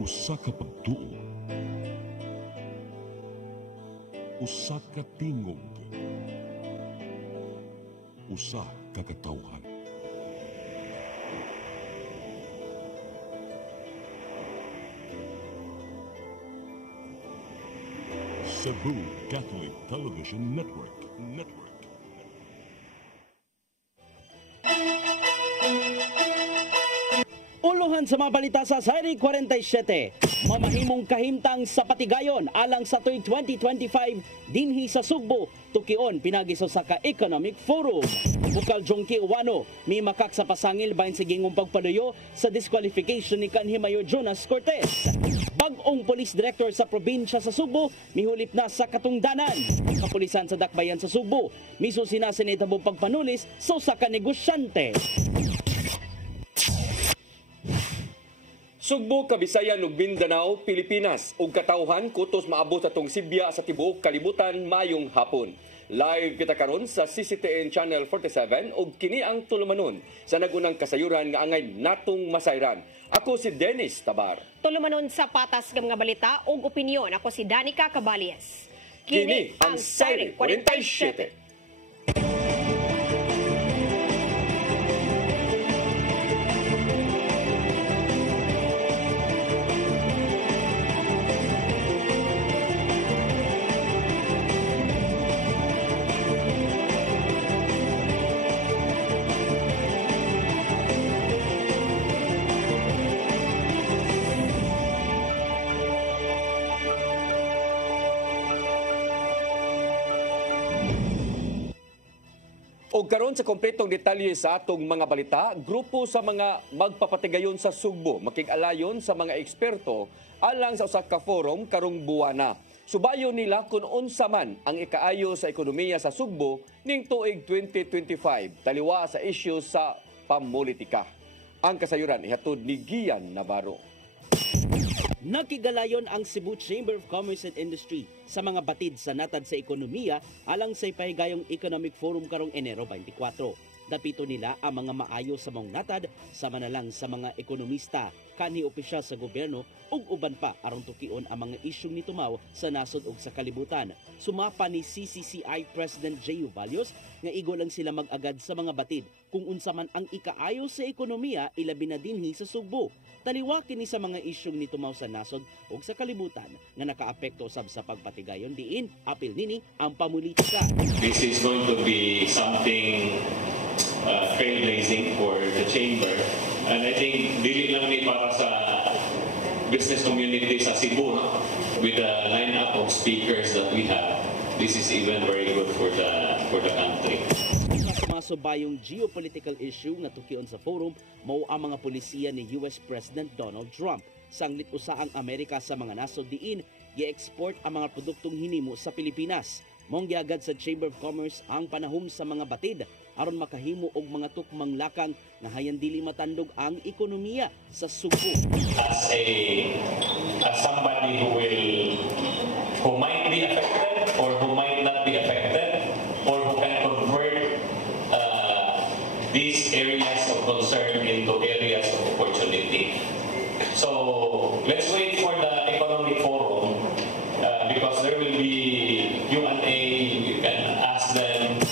Usa ka pagtuo, usa ka tingog, usa ka katawhan. Cebu Catholic Television Network. Uluhan sa mga balita sa Sari 47. Mamahimong kahimtang sa Patigayon alang sa tuig 2025 dinhi sa Sugbo, tukion pinagiso sa ka-Economic Forum. Bukal Jongki Uwano, may makak sa pasangil bahin sa gingong pagpaluyo sa disqualification ni kanhi Mayor Jonas Cortez. Bag-ong police director sa probinsya sa Sugbo, mihulip na sa katungdanan. Kapulisan sa Dakbayan sa Sugbo, miso sinasinitabo pagpanulis sa usa ka negosyante. Sugbo, Kabisayan ug Mindanao, Pilipinas ug katawhan kutos maabot sa tong Sibya sa tibuok kalibutan mayong hapon. Live kita karon sa CCTN Channel 47 ug kini ang tulumanon sa nagunang kasayuran nga angay natong masayran. Ako si Dennis Tabar. Tulumanon sa patas ng mga balita ug opinyon, ako si Danica Cabales. Kini ang Sari 47. O karon sa kompletong detalye sa atong mga balita, grupo sa mga magpapatigayon sa Sugbo makig-alayon sa mga eksperto alang sa usa ka forum karong buwana. Subayo nila kung unsa man ang ikaayo sa ekonomiya sa Sugbo ning tuig 2025 taliwa sa isyu sa pamolitika. Ang kasayuran ihatod ni Gian Navarro. Nakigalayon ang Cebu Chamber of Commerce and Industry sa mga batid sa natad sa ekonomiya alang sa ipahigayong Economic Forum karong Enero 24. Dapito nila ang mga maayo sa mong natad sama na lang sa mga ekonomista, kanhi opisyal sa gobyerno ug uban pa aron tukion ang mga isyung nitumaw sa nasod ug sa kalibutan. Sumapa ni CCCI President J.U. Valios nga igo lang sila mag-agad sa mga batid kung unsa man ang ikaayo sa ekonomiya ilabi na dinhi sa Sugbo. Taliwa kini sa mga isyung nitumaw sa nasod ug sa kalibutan nga nakaapekto sab sa pagpatigayon diin apil nini ang pamulitika. This is going to be something trailblazing for the chamber, and I think dili lang ni para sa business community sa Cebu, no? With the lineup of speakers that we have, this is even very good for the country. Masubayong geopolitical issue nga tukion sa forum mao ang mga polisiya ni US President Donald Trump. Sanglit usa ang Amerika sa mga nasod diin gi-export ang mga produktong hinimo sa Pilipinas. Mong giagad sa Chamber of Commerce ang panahom sa mga batid aron makahimo og mga tukmang lakang nga hayan dili matandog ang ekonomiya sa Sugbo. As somebody who might be affected or who might not be affected or who can convert these areas of concern into areas of opportunity. So let's wait for the economic forum because there will be Q&A. You can ask them.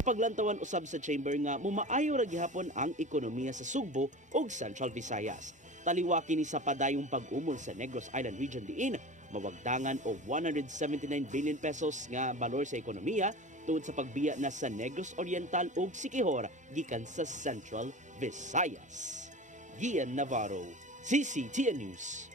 Paglantawan usab sa chamber nga mumaayo ra gihapon ang ekonomiya sa Sugbo ug Central Visayas. Taliwa kini sa padayong pag-umol sa Negros Island region diin mawagdangan og 179 billion pesos nga balor sa ekonomiya tungod sa pagbiya na sa Negros Oriental ug Siquijor gikan sa Central Visayas. Gian Navarro, CCTN News.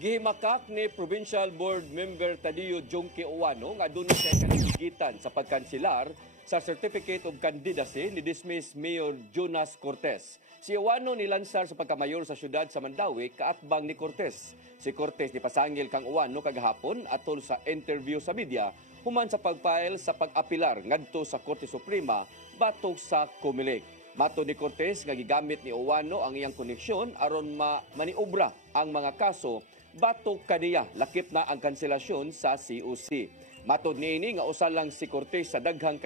Gihimakak ni Provincial Board Member Tadio Jongki Uwano nga aduna siya kanagitan sa pagkansilar sa Certificate of Candidacy ni dismiss Mayor Jonas Cortez. Si Uwano nilansar sa pagkamayor sa syudad sa Mandawi kaatbang ni Cortez. Si Cortez nipasangil kang Uwano kagahapon atol sa interview sa media human sa pagfile sa pag-apilar ngadto sa Korte Suprema batok sa Comelec. Mato ni Cortez nga gigamit ni Uwano ang iyang koneksyon aron maniobra ang mga kaso batok kaniya lakip na ang kanselasyon sa COC. Matod niini nga usa lang si Cortez sa daghang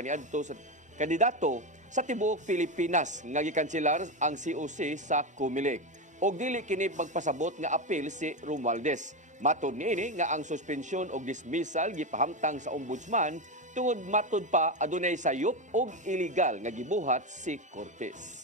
kandidato sa tibuok Pilipinas nga gikanselar ang COC sa Comelec. Og dili kini magpasabot nga apil si Romualdez. Matud niini nga ang suspensyon og dismissal gipahamtang sa ombudsman tungod matud pa adunay sayop og illegal nga gibuhat si Cortez.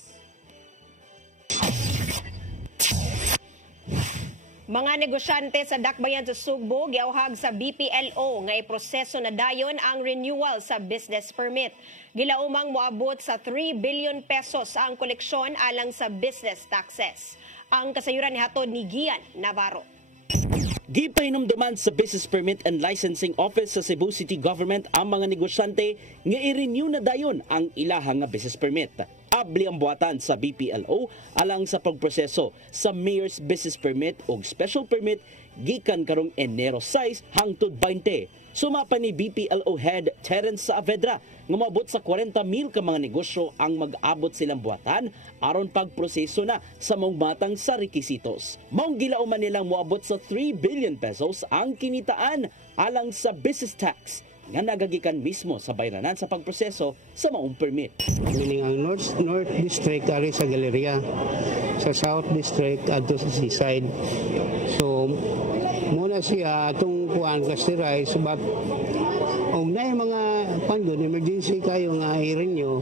Mga negosyante sa Dakbayan sa Sugbo giawhag sa BPLO nga iproseso na dayon ang renewal sa business permit. Gilaumang moabot sa 3 billion pesos ang koleksyon alang sa business taxes. Ang kasayuran ni hatod ni Gian Navarro. Gipahinumduman sa Business Permit and Licensing Office sa Cebu City Government ang mga negosyante nga i-renew na dayon ang ilahang nga business permit. Abli ang buhatan sa BPLO alang sa pagproseso sa Mayor's Business Permit o Special Permit gikan karong Enero 6 hangtod 20. Sumapa ni BPLO Head Terence Saavedra nga moabot sa 40,000 ka mga negosyo ang mag-abot silang buhatan aron pagproseso na sa mga matang sa rekisitos. Maong gilauman nilang moabot sa 3 billion pesos ang kinitaan alang sa business tax nga nagagikan mismo sa bayranan sa pagproseso sa maong permit. Meaning ang North District ari sa Galleria, sa South District adto sa Seaside. So muna siya atong kuan kastiray subat og na mga pandon emergency kayo nga i-renew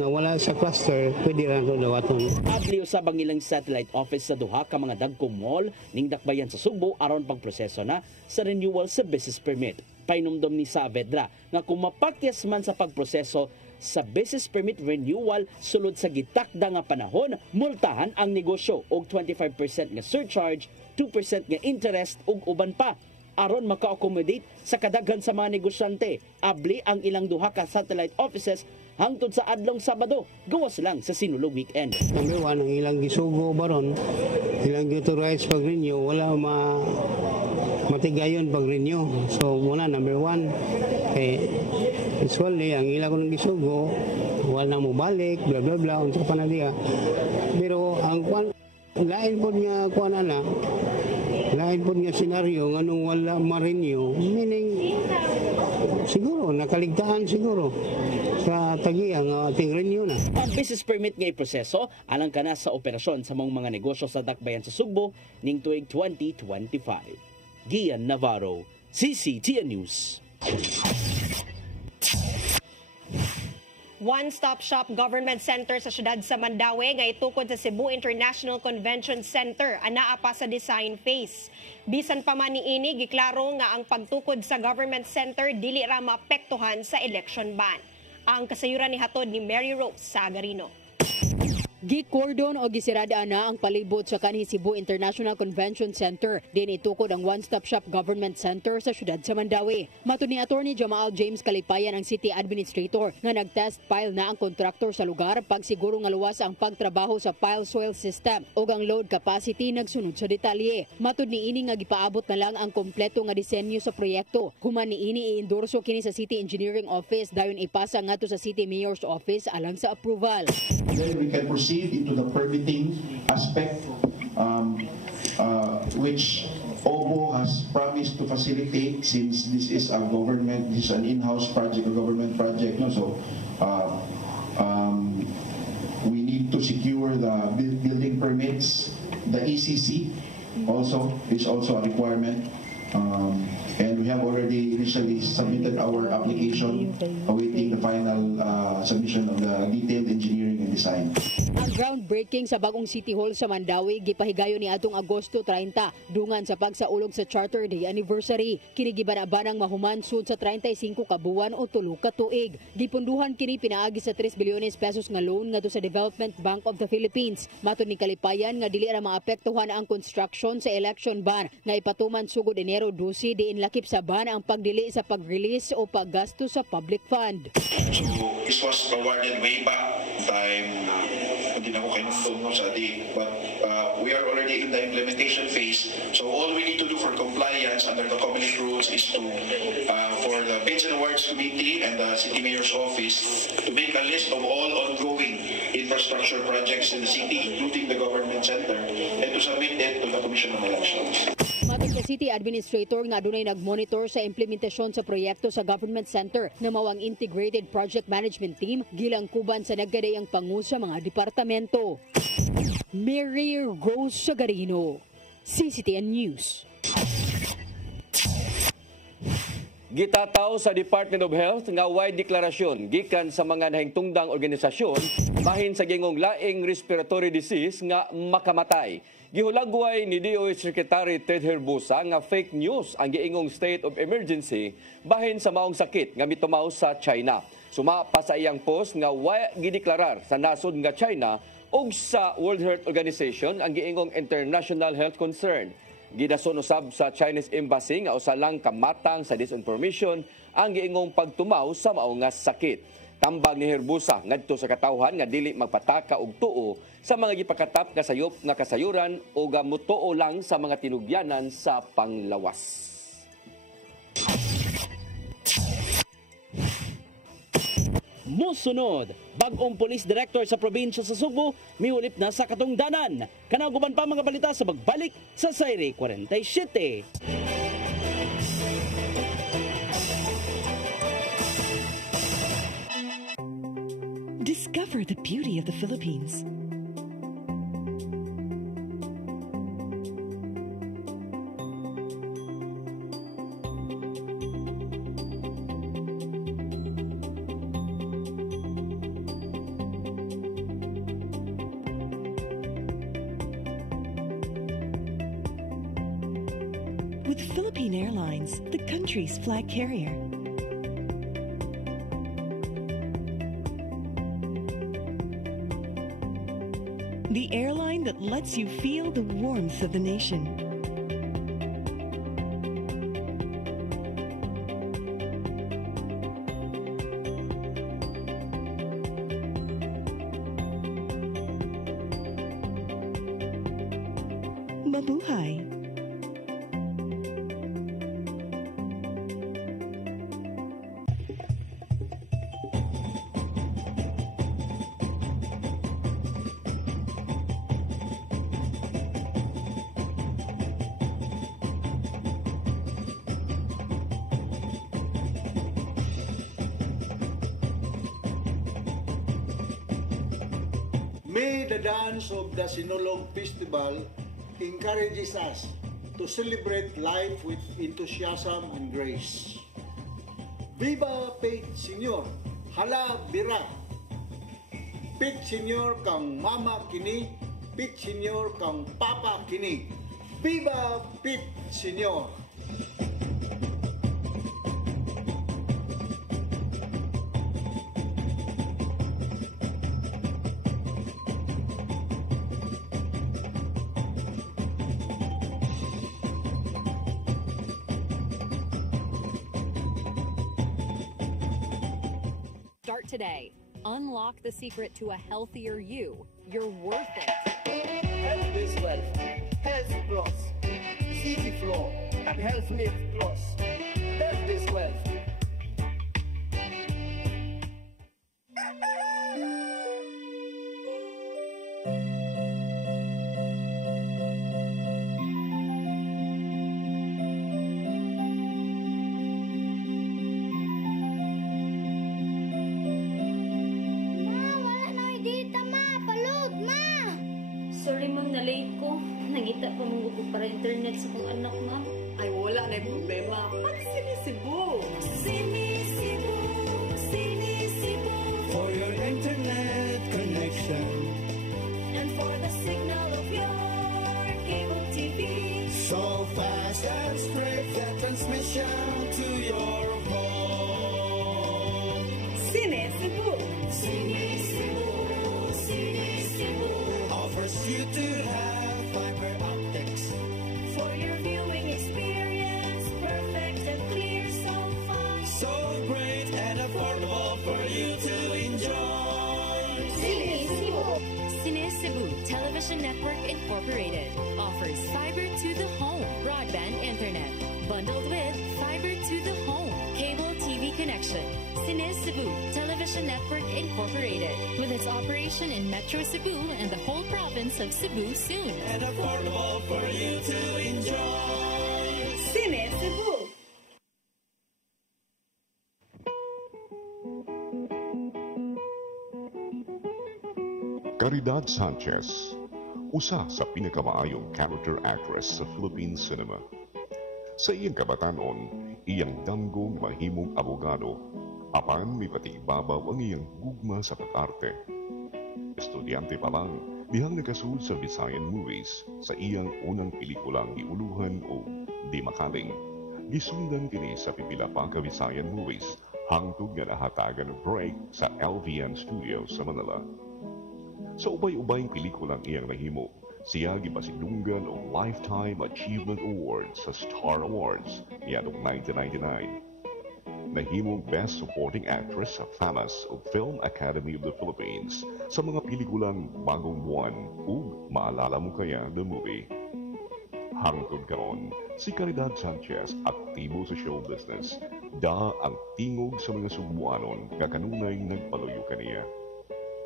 nga wala sa cluster pwede ra to dawaton. Abli usab ang ilang satellite office sa duha ka mga dagkong mall ning Dakbayan sa Sugbo aron pagproseso na sa renewal sa business permit. Painumdom ni Saavedra nga kung mapakyas man sa pagproseso sa business permit renewal sulod sa gitakda nga panahon, multahan ang negosyo og 25% nga surcharge, 2% nga interest ug uban pa aron maka-accommodate sa kadaghan sa mga negosyante. Abli ang ilang duha ka satellite offices hangtod sa adlong Sabado, gawas lang sa sinulog weekend. Number 1, ang ilang gisugo baron, ilang authorize pag-renew, wala matigayon pag-renew. So muna number 1, usually ang ilang kong gisugo, wala mo balik, bla bla bla, unsa pa na diya. Pero ang lain po niya lain po niya senaryo nga nung wala ma-renew, meaning siguro nakaligtaan siguro sa tagiya nga ating renew na. Ang business permit nga iproseso alang kana sa operasyon sa mga negosyo sa Dakbayan sa Sugbo ning tuig 2025. Gian Navarro, CCTN News. One-stop shop government center sa siyudad sa Mandaue nga itukod sa Cebu International Convention Center anaa pa sa design phase. Bisan pa man niini giklaro nga ang pagtukod sa government center dili ra maapektuhan sa election ban. Ang kasayuran ni hatod ni Mary Rose Sagarino. Gikordon o gisiradaan na ang palibot sa kanhi Cebu International Convention Center. Din itukod ang one-stop shop government center sa siyudad sa Mandaue. Matud ni Attorney Jamal James Kalipayan ang City Administrator nga nag-test file na ang kontraktor sa lugar pagsiguro nga luwas ang pagtrabaho sa pile soil system o ang load capacity nagsunod sa detalye. Matud ni ini nga gipaabot na lang ang kompleto nga disenyo sa proyekto. Human ni ini i-endorso kini sa City Engineering Office dayon ipasa ngadto sa City Mayor's Office alang sa approval. Then we can proceed into the permitting aspect, which OBO has promised to facilitate since this is a government, this is an in-house project, a government project. No? So we need to secure the building permits. The ECC is also a requirement. And we have already initially submitted our application, awaiting the final submission of the detailed engineering and design. Ang groundbreaking sa bagong City Hall sa Mandaue gipahigayon ni atong Agosto 30 dungan sa pagsaulog sa Charter Day anniversary. Kini gibana-banang mahuman sud sa 35 ka buwan o 3 ka tuig. Gipunduhan kini pinaagi sa 3 bilyones pesos nga loan ngadto sa Development Bank of the Philippines. Matud ni Kalipayan nga dili ra maapektuhan ang construction sa election ban nga ipatuman sugod Enero 12 diin lakip sa ban ang pagdili sa pag-release o paggasto sa public fund. So this was awarded way back time. Hindi na ko kinundong sa di, but we are already in the implementation phase. So all we need to do for compliance under the Comelec rules is to, for the Bids and Awards Committee and the City Mayor's Office, to make a list of all ongoing infrastructure projects in the city, including the government center, and to submit it to the Commission on Elections. Matod sa City Administrator nga adunay nagmonitor sa implementasyon sa proyekto sa Government Center na mawang Integrated Project Management Team gilangkuban sa nagkadayang pangu sa mga departamento. Mary Rose Sagarino, CCTN News. Gitataw sa Department of Health nga wide deklarasyon gikan sa mga nahingtungdang organisasyon bahin sa gingong laing respiratory disease nga makamatay. Gihulagway ni DOH Secretary Ted Herbosa nga fake news ang giingong state of emergency bahin sa maong sakit nga mitumaw sa China. Suma pa sa iyang post nga wa gideklarar sa nasod nga China ug sa World Health Organization ang giingong international health concern. Gidason usab sa Chinese Embassy nga usa lang kamatang sa disinformation ang giingong pagtumaw sa mao nga sakit. Tambag ni Herbosa ngadto sa katawhan nga dili magpataka og tuo sa mga gipakatap nga sayop nga kasayuran o gamutuo lang sa mga tinugyanan sa panglawas. Musunod, bag-ong police director sa probinsya sa Subo miulip na sa katungdanan. Kanaguban pa mga balita sa pagbalik sa Sayre 47. Discover the beauty of the Philippines. With Philippine Airlines, the country's flag carrier. The airline that lets you feel the warmth of the nation. Mabuhay! May the dance of the Sinulog Festival encourages us to celebrate life with enthusiasm and grace. Viva Pete Senior! Hala Bira! Pete Senior kang mama kini, Pete Senior kang papa kini. Viva Pete Senior! Start today. Unlock the secret to a healthier you. You're worth it. Health is wealth. Health Plus. City Flow and Health Lift Plus. Health is wealth. Sorry ma'am, na-late ko. Nangita pa mong gusto para internet sa kong anak ma'am. Ay, wala na yung problema. Pag-sinisibo! Sinisibo, Sinisibo. For your internet connection. And for the signal of your cable TV. So fast and straight the transmission to your home. Sinisibo. Sinisibo, Sinisibo. Offers you to have fiber optics. For your viewing experience, perfect and clear, so fine. So great and affordable for you to enjoy. Sinisibo. Sinisibo television Television Network Incorporated offers fiber to the home broadband internet bundled with fiber to the home cable TV connection. Cine Cebu Television Network Incorporated with its operation in Metro Cebu and the whole province of Cebu soon. And affordable for you to enjoy. Cine Cebu. Caridad Sanchez, usa sa pinakamaayong character actress sa Philippine cinema. Sa iyang kabatanon, iyang danggong mahimong abogado, apan may patibabaw ang iyang gugma sa pag-arte. Estudyante pa lang, dihang nakasul sa Visayan movies sa iyang unang pelikulang Giuluhan o Di Makaling. Gisundan kini sa pipila pa ka Visayan movies hangtod nga nahatagan ng break sa LVN Studios sa Manila. Sa ubay-ubayng pelikulang iyang nahimo, siya gipasilunggan og Lifetime Achievement Award sa Star Awards niadtong 1999. Nahimong Best Supporting Actress sa FAMAS o Film Academy of the Philippines sa mga pelikulang Bagong Buwan ug Maalala Mo Kaya the Movie. Hangtod karon, si Caridad Sanchez aktibo sa show business, da ang tingog sa mga Subuanon nga kanunay nagpaluyo kaniya.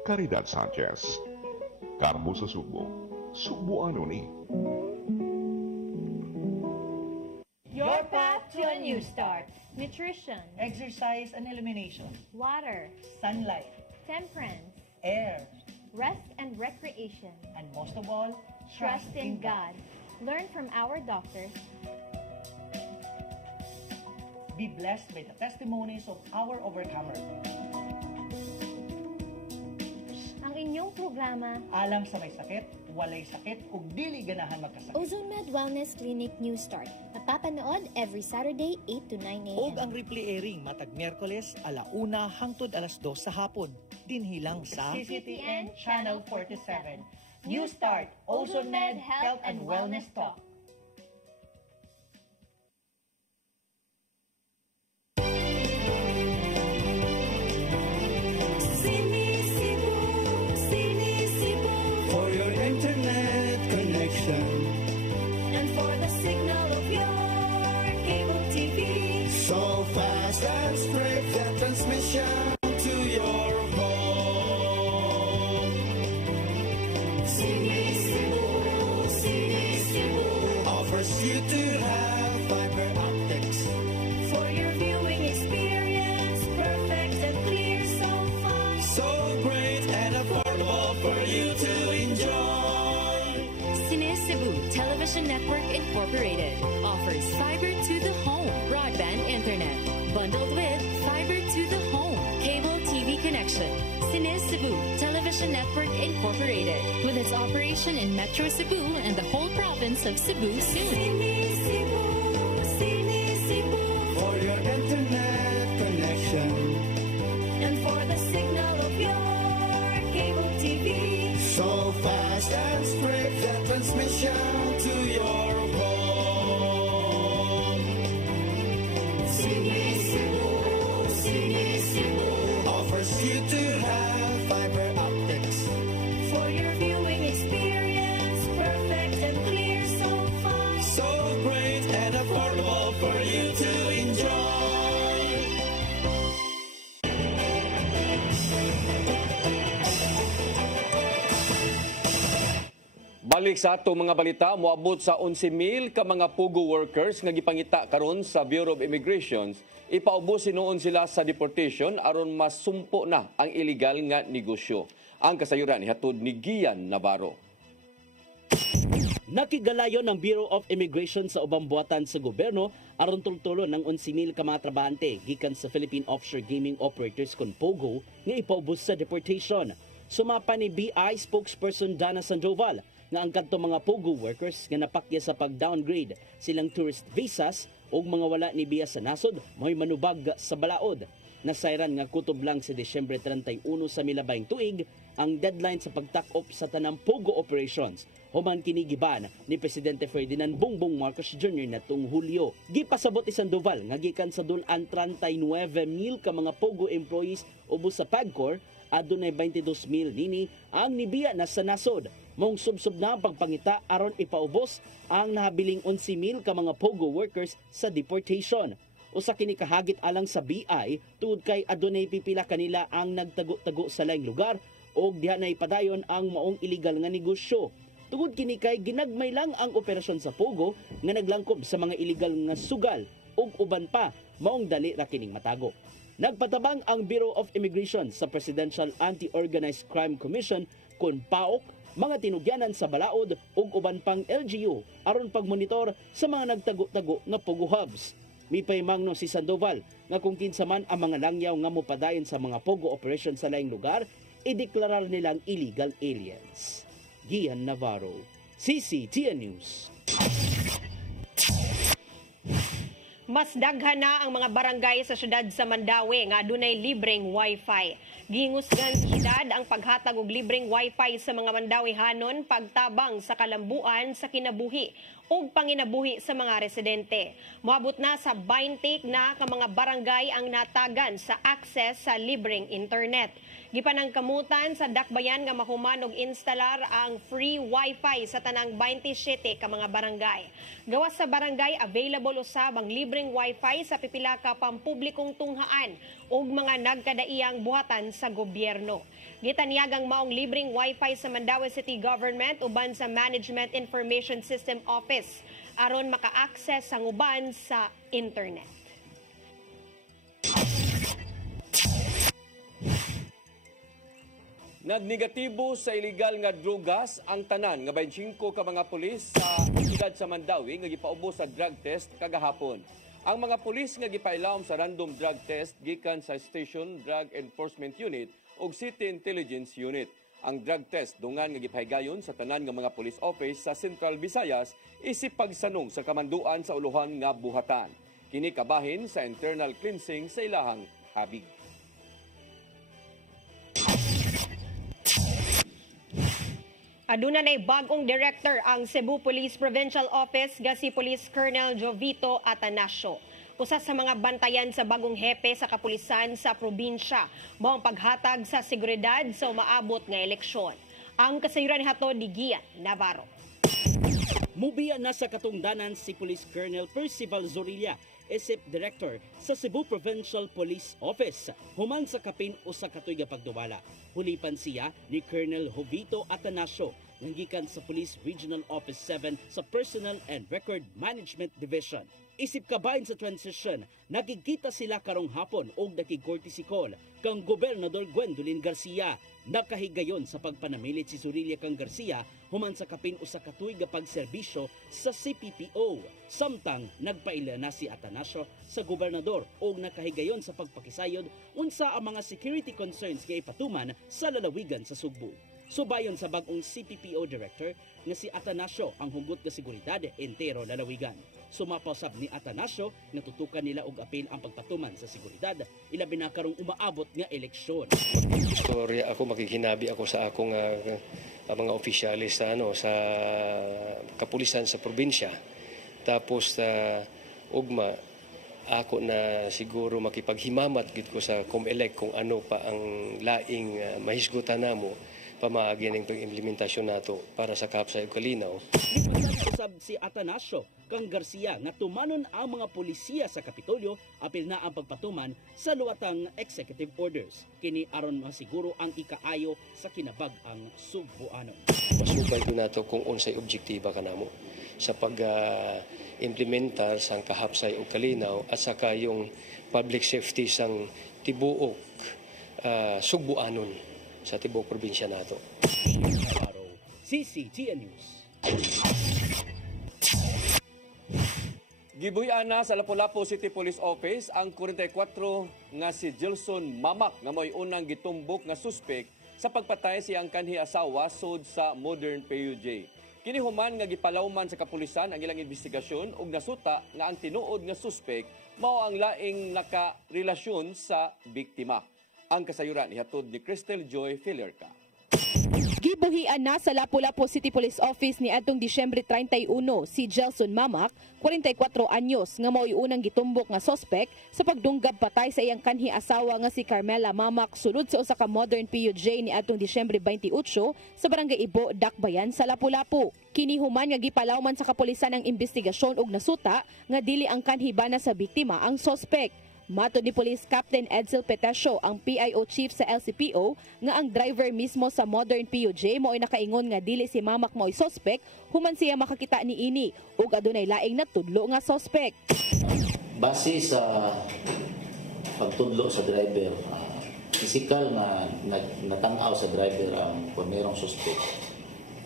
Caridad Sanchez, Karbo sa Subo, Subuano ni. Your path to a new start. Nutrition, Exercise and elimination. water, Sunlight. temperance, Air. rest and recreation. And most of all, Trust in God. Learn from our doctors. Be blessed by the testimonies of our overcomers. Ang inyong programa, Alam sa may sakit, walay sakit, ug dili ganahan magkasakit. OzoneMed Wellness Clinic New Start. Mapapanood every Saturday 8 to 9 a.m. Og ang replay airing matag Miyerkules 1:00 hangtod 2:00 sa hapon. Dinhilang sa CCTN Channel 47. New Start, OzoneMed Health and Wellness Talk. Cine Cebu, Cine Cebu, For your internet connection, and for the signal of your cable TV. so fast and straight the transmission to your home. Cine Cebu, Cine Cebu, Offers you to have fiber optics. for your viewing experience, perfect and clear so fast. So great and affordable for you to enjoy. Cine Cebu Television Network Incorporated offers fiber to the home broadband internet bundled with fiber to the home cable TV connection. Cine Cebu Television Network Incorporated with its operation in Metro Cebu and the whole province of Cebu soon. Cine Cebu, Cine Cebu, For your internet connection, and for the signal of your cable TV. so fast and straight the transmission to your home. Cine Cebu, Cine Cebu, Offers you to have fiber optics. for your viewing experience, perfect and clear so fast. So great and affordable for you to enjoy. Balik sa ato mga balita, moabot sa 11,000 ka mga PUGO workers nga gipangita karon sa Bureau of Immigration, ipaubos noon sila sa deportation aron mas sumpo na ang illegal nga negosyo. Ang kasayuran ihatod ni Gian Navarro. Nakigalayon ng Bureau of Immigration sa ubang buhatan sa gobyerno aron tultulo ng 11,000 ka mga trabahante gikan sa Philippine Offshore Gaming Operators kon POGO nga ipaubos sa deportation. Sumapa ni BI spokesperson Dana Sandoval nga ang kadtong mga POGO workers nga napakya sa pag-downgrade silang tourist visas ug mga wala ni biya sa nasod mo'y manubag sa balaod. Nasayran nga kutob lang sa Disyembre 31 sa milabayng tuig ang deadline sa pagtak-op sa tanang POGO operations. Human kini giban ni Presidente Ferdinand Bongbong Marcos Jr. natong Hulyo. Gipasabot ni Sandoval nga gikan sa dulan 39,000 ka mga POGO employees ubos sa PAGCOR adunay 22,000 nini ang nibiya na sa nasod. Mong subsub na ang pagpangita aron ipaubos ang nahabiling 11,000 ka mga POGO workers sa deportation. Usa kini kahagit alang sa BI tungod kay adunay pipila kanila ang nagtago-tago sa laing lugar o diha na ipadayon ang maong illegal nga negosyo. Tungod kini kay ginagmay lang ang operasyon sa POGO nga naglangkob sa mga illegal nga sugal ug uban pa maong dali ra kining matago. Nagpatabang ang Bureau of Immigration sa Presidential Anti-Organized Crime Commission kung PAOK mga tinugyanan sa balaod ug uban pang LGU aron pagmonitor sa mga nagtago-tago nga POGO hubs. Mipaymangno si Sandoval nga kung kinsa man ang mga langyaw nga mopadayon sa mga POGO operation sa laing lugar, ideklarar nilang illegal aliens. Gian Navarro, CCTN News. Mas daghan na ang mga barangay sa syudad sa Mandaue nga adunay libreng Wi-Fi. Gingusgan sa syudad ang paghatag og libreng Wi-Fi sa mga Mandawehanon pagtabang sa kalambuan sa kinabuhi ug panginabuhi sa mga residente. Moabot na sa 20 na ka mga barangay ang natagan sa access sa libreng internet. Gipanangkamutan sa dakbayan nga mahuman og instalar ang free Wi-Fi sa tanang 27 ka mga barangay. Gawas sa barangay, available usab ang libreng Wi-Fi sa pipila ka pampublikong tunghaan ug mga nagkadaiyang buhatan sa gobyerno. Gitanyagang maong libreng Wi-Fi sa Mandaue City Government uban sa Management Information System Office aron maka-access ang uban sa internet. Nagnegatibo sa illegal nga drugas ang tanan nga 25 ka mga pulis sa siyudad sa Mandaue nga gipaubos sa drug test kagahapon. Ang mga pulis nga gipailawom sa random drug test gikan sa Station Drug Enforcement Unit ug City Intelligence Unit. Ang drug test dungan nga gipahigayon sa tanan nga mga police office sa Central Visayas isip pagsanong sa kamanduan sa uluhan nga buhatan. Kini kabahin sa internal cleansing sa ilahang habig. Aduna nay bagong director ang Cebu Police Provincial Office nga si Police Colonel Jovito Atanasio. Usa sa mga bantayan sa bagong hepe sa kapulisan sa probinsya mao ang paghatag sa seguridad sa umaabot nga eleksyon. Ang kasayuran hatod ni Gian Navarro. Mubiya na sa katungdanan si Police Colonel Percival Zorilla, isip Director sa Cebu Provincial Police Office. Human sa kapin usa ka tuig pagduwala. Hulipan siya ni Colonel Jovito Atanasio nanggikan sa Police Regional Office 7 sa Personnel and Record Management Division. Isip kabahin sa transition, nakikita sila karong hapon og nakigcourtesy call kang Gobernador Gwendolyn Garcia. Nakahigayon sa pagpanamilit si Zorilla kang Garcia human sa kapin usa ka tuig pagserbisyo sa CPPO. Samtang nagpaila na si Atanasio sa gobernador og nakahigayon sa pagpakisayod unsa ang mga security concerns kay ipatuman sa lalawigan sa Sugbo. Subayon sa bagong CPPO Director nga si Atanasio ang hugot nga seguridad entero lalawigan. Sumapasab ni Atanasio natutukan nila og apil ang pagpatuman sa seguridad ilabi na karong umaabot nga eleksyon. Storya ako makikinabi ako sa akong mga opisyalis sa sa kapulisan sa probinsya. Tapos ugma ako na siguro makipaghimamat gid ko sa COMELEC kung ano pa ang laing mahisgutan namo pamaagi ng pag-implementasyon nato para sa Kapsay ug Kalinaw. Usab si Atanasio kang Garcia nga tumanon ang mga polisiya sa Kapitolyo apil na ang pagpatuman sa luwatang executive orders. Kini aron masiguro ang ikaayo sa kinabag-ang Sugboanon. Masubay ko nato kung unsay objektiba kanamo sa pag-implementar sang Kahapsay ug Kalinaw at saka yung public safety sang tibuok Sugboanon sa tibuok probinsya nato. CCTN News. Gibuyan na sa Lapu-Lapu City Police Office ang 44 nga si Gilson Mamak nga mo'y unang gitumbok nga suspek sa pagpatay siyang kanhi asawa sud sa Modern PUJ. Kini human nga gipalawman sa kapulisan ang ilang investigasyon ug nasuta nga ang tinuod nga suspek mao ang laing nakarelasyon sa biktima. Ang kasayuran ihatod ni Cristel Joy Filerca. Gibuhian na sa Lapu-Lapu City Police Office ni adtong Disyembre 31 si Jelson Mamak, 44 anyos, nga mao'y unang gitumbok nga sospek sa pagdunggab patay sa iyang kanhi asawa nga si Carmela Mamak sulod sa usa ka modern PUJ ni adtong Disyembre 28 sa Barangay Ibo, Dakbayan sa Lapu-Lapu. Kini human nga gipalawman sa kapulisan ang investigasyon ug nasuta nga dili ang kanhi bana sa biktima ang sospek. Matod ni Police Captain Edsel Petesio, ang PIO Chief sa LCPO, nga ang driver mismo sa modern PUJ mo'y nakaingon nga dili si Mamak mo'y sospek human siya makakita ni ini ug adunay laing natudlo nga sospek. Base sa pagtudlo sa driver, physical na natanaw sa driver ang punerong sospek.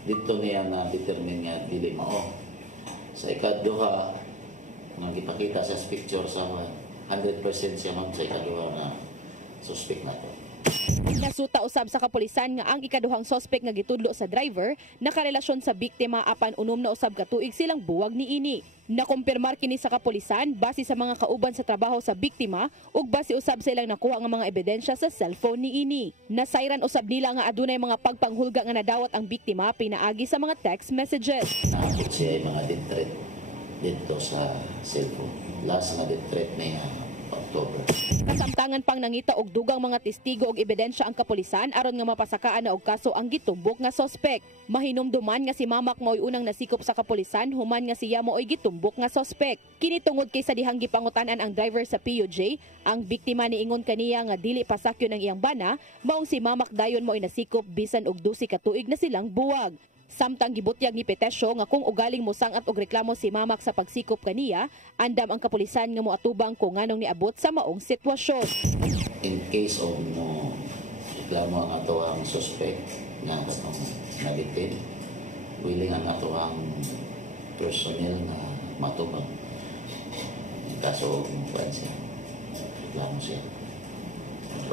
Dito niya na determine nga dili mao. Sa ikaduha nga gipakita sa picture sa 100% siya ma'am sa ikaduha na suspect na to. Nasuta usab sa kapulisan nga ang ikaduhang suspect nga gitudlo sa driver nakarelasyon sa biktima apan unom na usab ka tuig silang buwag niini. Nakumpirmar kini sa kapulisan base sa mga kauban sa trabaho sa biktima ug base usab sa ilang nakuha nga mga ebidensya sa cellphone niini. Nasayran usab nila nga adunay mga pagpanghulga nga nadawat ang biktima pinaagi sa mga text messages. Naabot siya mga detret dito sa cellphone. Last na detret na October. Kasamtangan pang nangita og dugang mga testigo og ebidensya ang kapulisan aron nga mapasakaan na og kaso ang gitumbok nga sospek. Mahinumduman nga si Mamak mo'y unang nasikop sa kapulisan human nga siya mo'y gitumbok nga sospek. Kini tungod kay sa dihang gipangutanan ang driver sa PUJ, ang biktima niingon kaniya nga dili pasakyo ng iyang bana, maong si Mamak dayon mo'y nasikop bisan og 12 ka tuig na silang buwag. Samtang gibutyag ni Petesio nga kung ugaling mosangat og reklamo si Mamak sa pagsikop kaniya, andam ang kapulisan nga moatubang kung nganong niabot sa maong sitwasyon. In case of no reklamo ang ato ang suspect nga katong nabitin, willing ang ato ang personnel na matubang. Kaso kung siya, reklamo siya.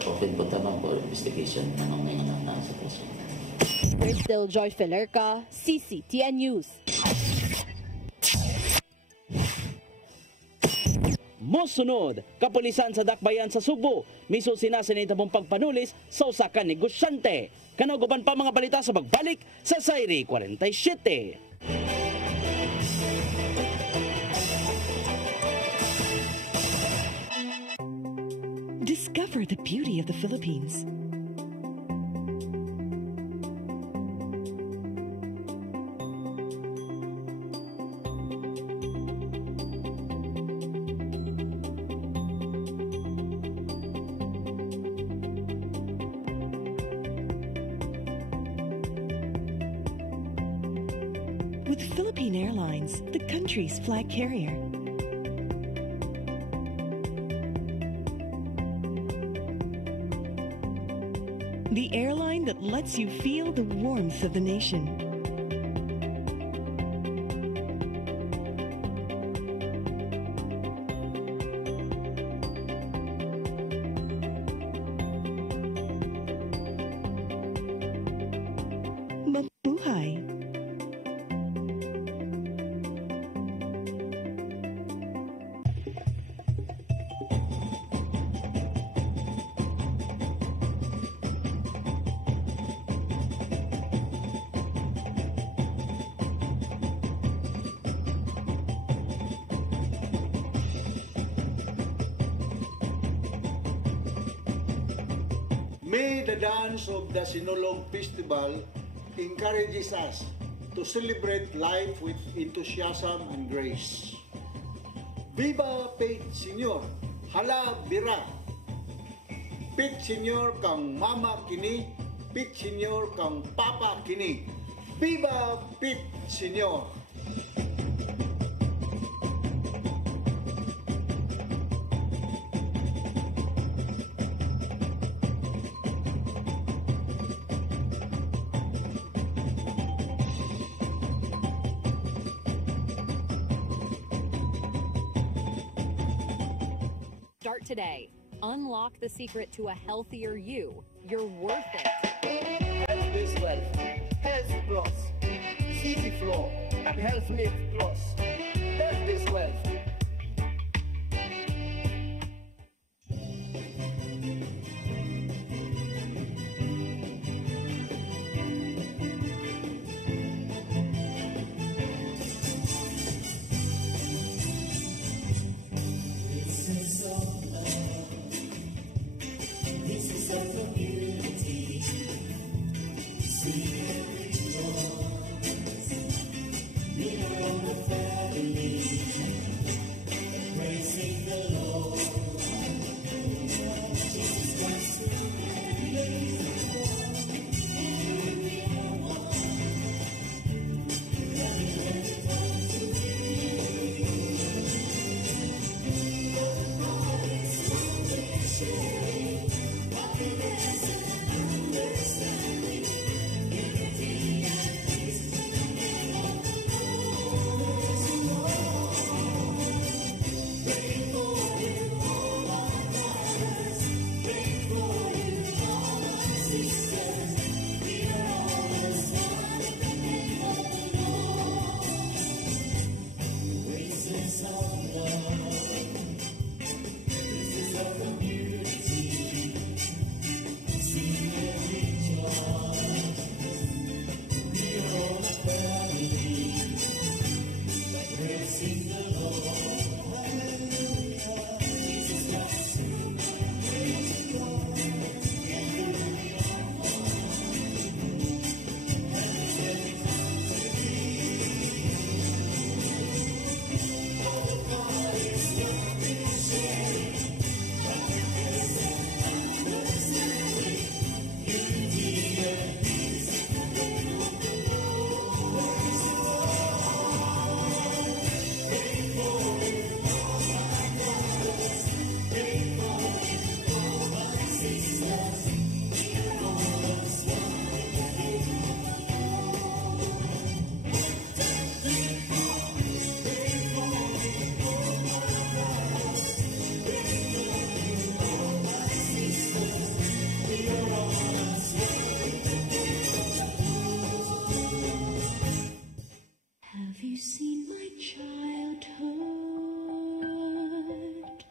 Open po tamang for investigation ng mga nangyayang sa kaso. Crystal Joy Felerca, CCTN News. Mosunod, kapulisan sa Dakbayan sa Subo, miso sinasinitapong pagpanulis sa usa ka negosyante. Kanaguban pa mga balita sa pagbalik sa Sayri 47. Discover the beauty of the Philippines. With Philippine Airlines, the country's flag carrier. The airline that lets you feel the warmth of the nation. Mabuhay! May the dance of the Sinulog Festival encourages us to celebrate life with enthusiasm and grace. Viva Pete Senior! Hala Bira! Pete Senior kang mama kini, Pete Senior kang papa kini. Viva Pete Senior! Start today. Unlock the secret to a healthier you. You're worth it. Health is wealth. Health Plus. City Flow and Health Lift Plus. Health is wealth.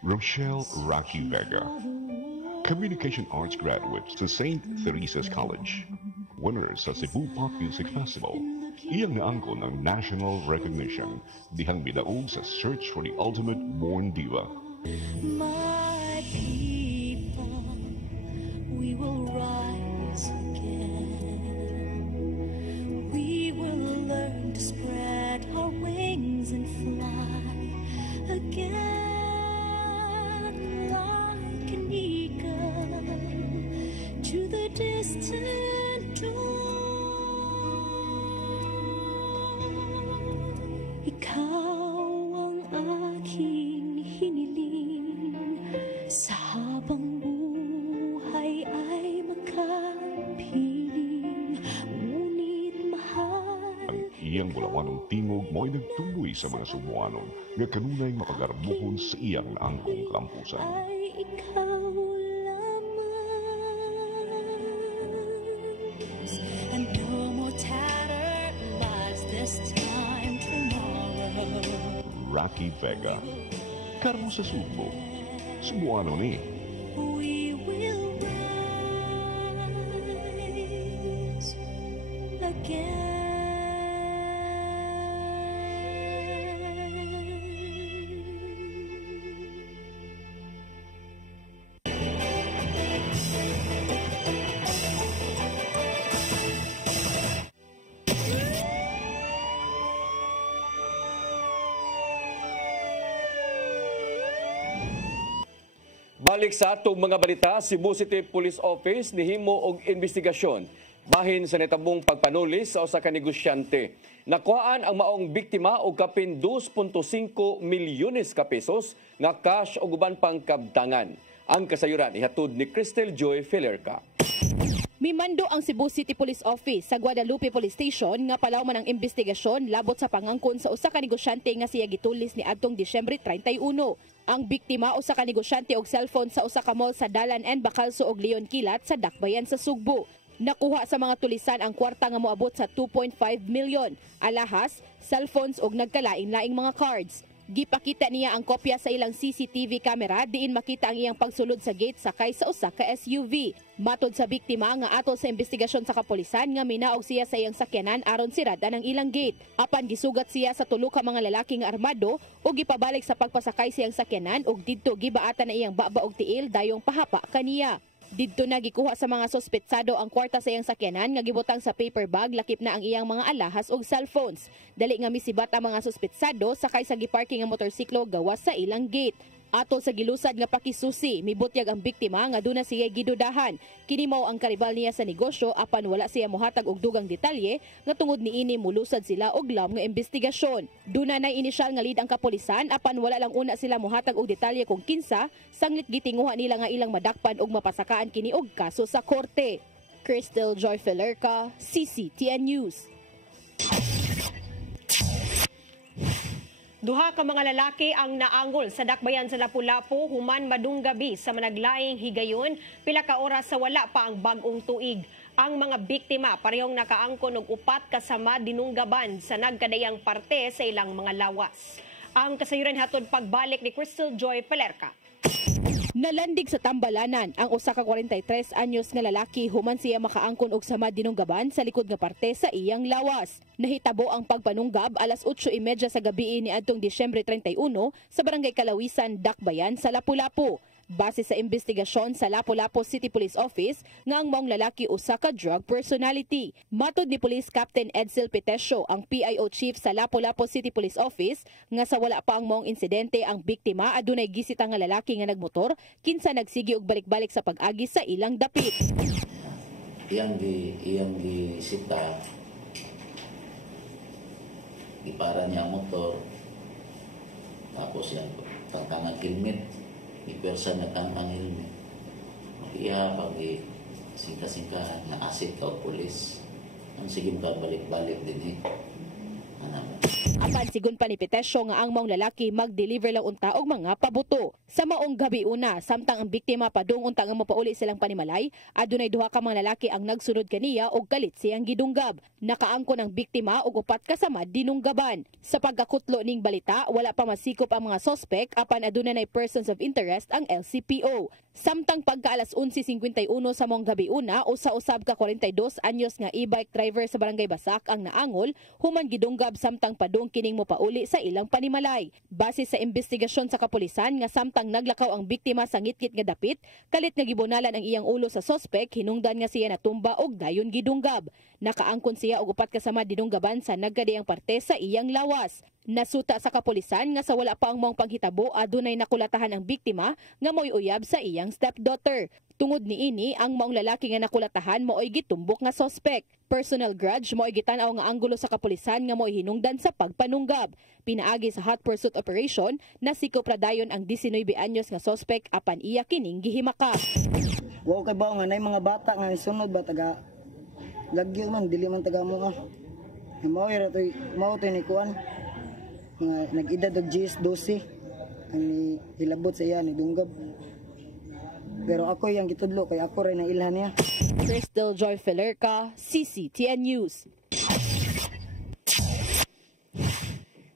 Rochelle Rocky Vega, Communication Arts graduate sa St. Teresa's College. Winner sa Cebu Pop Music Festival. Iyang naangkon ng national recognition dihang bidaog sa Search for the Ultimate Born Diva. My people, we will rise again. We will learn to spread our wings and fly again like an eagle to the distant dawn. Ikaw ang aking hiniling sa habang buhay ay makapiling, ngunit mahal. Ang iyang bulawanong tingog mo'y nagtumboy sa mga Cebuanon nga kanunay mapagarmuhon sa iyang naangkong kampusan. Ay ikaw and no more tattered lives this time tomorrow. Rocky Vega, karmo sa Subo, Cebuano ni. We will rise again. Balik sa atong mga balita, Cebu City Police Office nihimo og investigasyon bahin sa natabong pagpanulis sa usa ka negosyante. Nakuhaan ang maong biktima og kapin 2.5 milyones ka pesos nga cash ug uban pang kabtangan. Ang kasayuran ihatod ni Cristel Joy Filerca. Mimando ang Cebu City Police Office sa Guadalupe Police Station nga palaw man ang investigasyon labot sa pangangkon sa usa ka negosyante nga siya gitulis ni adtong Disyembre 31. Ang biktima usa ka negosyante og cellphone sa usa ka mall sa Dalan and Bacalso og Leon Kilat sa Dakbayan sa Sugbo. Nakuha sa mga tulisan ang kwarta nga moabot sa 2.5 milyon, alahas, cellphones og nagkalain-laing mga cards. Gipakita niya ang kopya sa ilang CCTV camera diin makita ang iyang pagsulod sa gate sakay sa usa ka SUV. Matod sa biktima nga atol sa investigasyon sa kapulisan nga minaog siya sa iyang sakyanan aron sirada ang ilang gate. Apan gisugat siya sa tulo ka mga lalaki nga armado ug gipabalik sa pagpasakay siyang sakyanan ug didto gibaatan na iyang baba og tiil dayong pahapa kaniya. Didto na gikuha sa mga sospetsado ang kwarta sa iyang sakyanan nga gibutang sa paper bag lakip na ang iyang mga alahas ug cellphones. Dali nga misibat ang mga sospetsado sakay sa giparking nga motorsiklo gawas sa ilang gate. Atol sa gilusad nga pakisusi, mibutyag ang biktima nga duna siya gidudahan. Kini mao ang karibal niya sa negosyo apan wala siya mohatag og dugang detalye nga tungod niini mulusad sila og lam nga investigasyon. Duna nay inisyal nga lead ang kapulisan apan wala lang una sila mohatag og detalye kung kinsa sanglit gitinguha nila nga ilang madakpan og mapasakaan kini og kaso sa korte. Cristel Joy Filerca, CCTN News. Duha ka mga lalaki ang naangol sa Dakbayan sa Lapu-Lapu human madung gabi sa managlaing higayon pila ka oras sa wala pa ang bag-ong tuig. Ang mga biktima parehong nakaangkon og upat kasama dinunggaban sa nagkadayang parte sa ilang mga lawas. Ang kasayuran hatod pagbalik ni Cristel Joy Filerca. Nalandig sa Tambalanan ang usa ka 43 anyos nga lalaki human siya makaangkon og sama dinunggaban sa likod nga parte sa iyang lawas. Nahitabo ang pagpanunggab alas 8:30 sa gabi ni adtong Disyembre 31 sa Barangay Kalawisan, Dakbayan sa Lapu-Lapu. Base sa investigasyon sa Lapu-Lapu City Police Office nga ang maong lalaki usa ka drug personality. Matod ni Police Captain Edsel Petesio, ang PIO Chief sa Lapu-Lapu City Police Office, nga sa wala pa ang maong insidente ang biktima adunay gisita nga lalaki nga nagmotor kinsa nagsigi og balik-balik sa pag-agi sa ilang dapit. Iyang gisita, gipara niya ang motor, tapos yung pagtangang helmet, ipwersa na tangang helmet. Iya pag singka-singkahan na asit ka o pulis, ang sige ka balik-balik din eh. Apan sigon pa ni Petesio nga ang maong lalaki mag-deliver lang unta og mga pabuto. Sa maong gabi una, samtang ang biktima padung unta nga mapauli silang panimalay, adunay duha ka mga lalaki ang nagsunod kaniya og kalit siyang gidunggab. Nakaangkon ang biktima og upat kasama dinunggaban. Sa pagkakutlo ning balita, wala pa masikop ang mga sospek apan adunay nay persons of interest ang LCPO. Samtang pagka alas 11:51 sa maong gabi una, usa-usab ka 42 anyos nga e-bike driver sa Barangay Basak ang naangol human gidunggab samtang padung kining mopauli sa ilang panimalay. Base sa investigasyon sa kapulisan nga samtang naglakaw ang biktima sa ngitgit nga dapit, kalit nga gibunalan ang iyang ulo sa sospek, hinungdan nga siya natumba og dayon gidunggab. Nakaangkon siya og upat kasama dinunggaban sa nagkadiyang parte sa iyang lawas. Nasuta sa kapulisan nga sa wala pa ang maong panghitabo adunay nakulatahan ang biktima nga mo'y uyab sa iyang stepdaughter. Tungod niini, ang maong lalaki nga nakulatahan mo'y gitumbok nga sospek. Personal grudge mo'y gitanaw nga anggulo sa kapulisan nga mo'y hinungdan sa pagpanunggab. Pinaagi sa hot pursuit operation, nasikop ra dayon ang 19 anyos nga sospek apan iya kining gihimaka. Wa kay ba nga nay mga bata nga sunod ba taga lagyo man dili man taga mo ah. Mao ira toy mao ni kuan nga nag-edad og 12 ani hilabot sa iya ni dunggab. Pero ako yang gitudlo kay ako rin ang ilhan niya. Crystal Joy Felerca, CCTN News.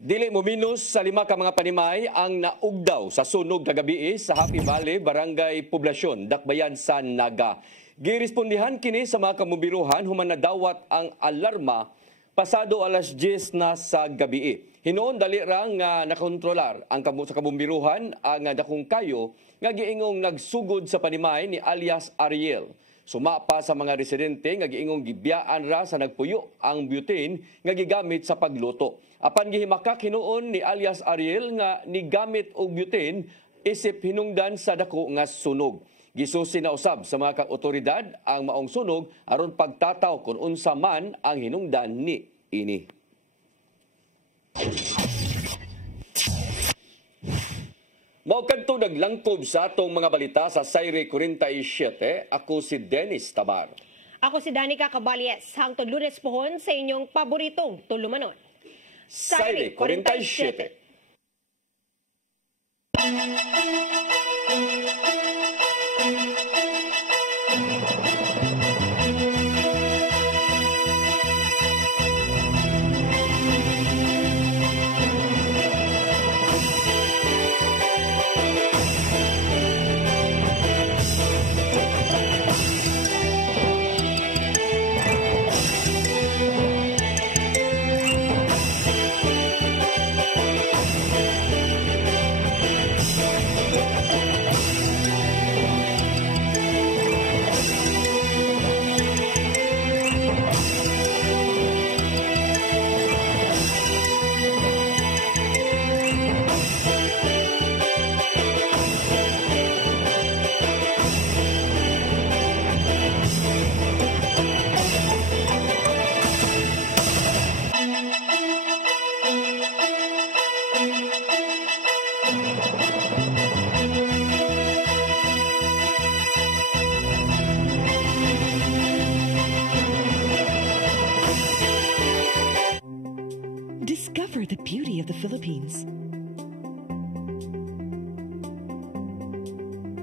Dili mo minus sa 5 ka mga panimay ang naugdaw sa sunog kagabi sa Happy Valley, Barangay Poblasyon, Dakbayan sa Naga. Girespondihan kini sa mga kamubiruhan human nadawat ang alarma pasado alas 10 na sa gabi. Hinoon dali ra nga nakontrolar ang sa kabumbiruhan ang dakong kayo nga giingong nagsugod sa panimay ni alias Ariel. Sumapa sa mga residente nga giingong gibiyaan ra sa nagpuyo ang butane nga gigamit sa pagluto. Apan gihimakak hinuon ni alias Ariel nga nigamit og butane isip hinungdan sa dako nga sunog. Gisusi na usab sa mga otoridad ang maong sunog aron pagtataw kung unsa man ang hinungdan ni ini. Mao kadto naglangkob sa atong mga balita sa Sayre 47. Ako si Dennis Tabar. Ako si Danica Caballes. Hangtod Lunes pohon sa inyong paboritong tulumanon. Sayre 47. Discover the beauty of the Philippines